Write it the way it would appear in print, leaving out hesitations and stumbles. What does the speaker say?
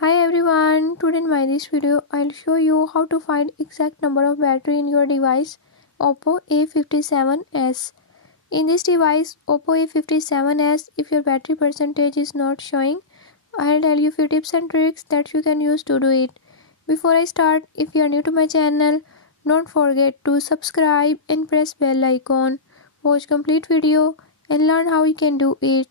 Hi everyone, today in my this video I'll show you how to find exact number of battery in your device Oppo A57s. In this device Oppo A57s, if your battery percentage is not showing, I'll tell you few tips and tricks that you can use to do it. Before I start, if you are new to my channel, don't forget to subscribe and press bell icon. Watch complete video and learn how you can do it.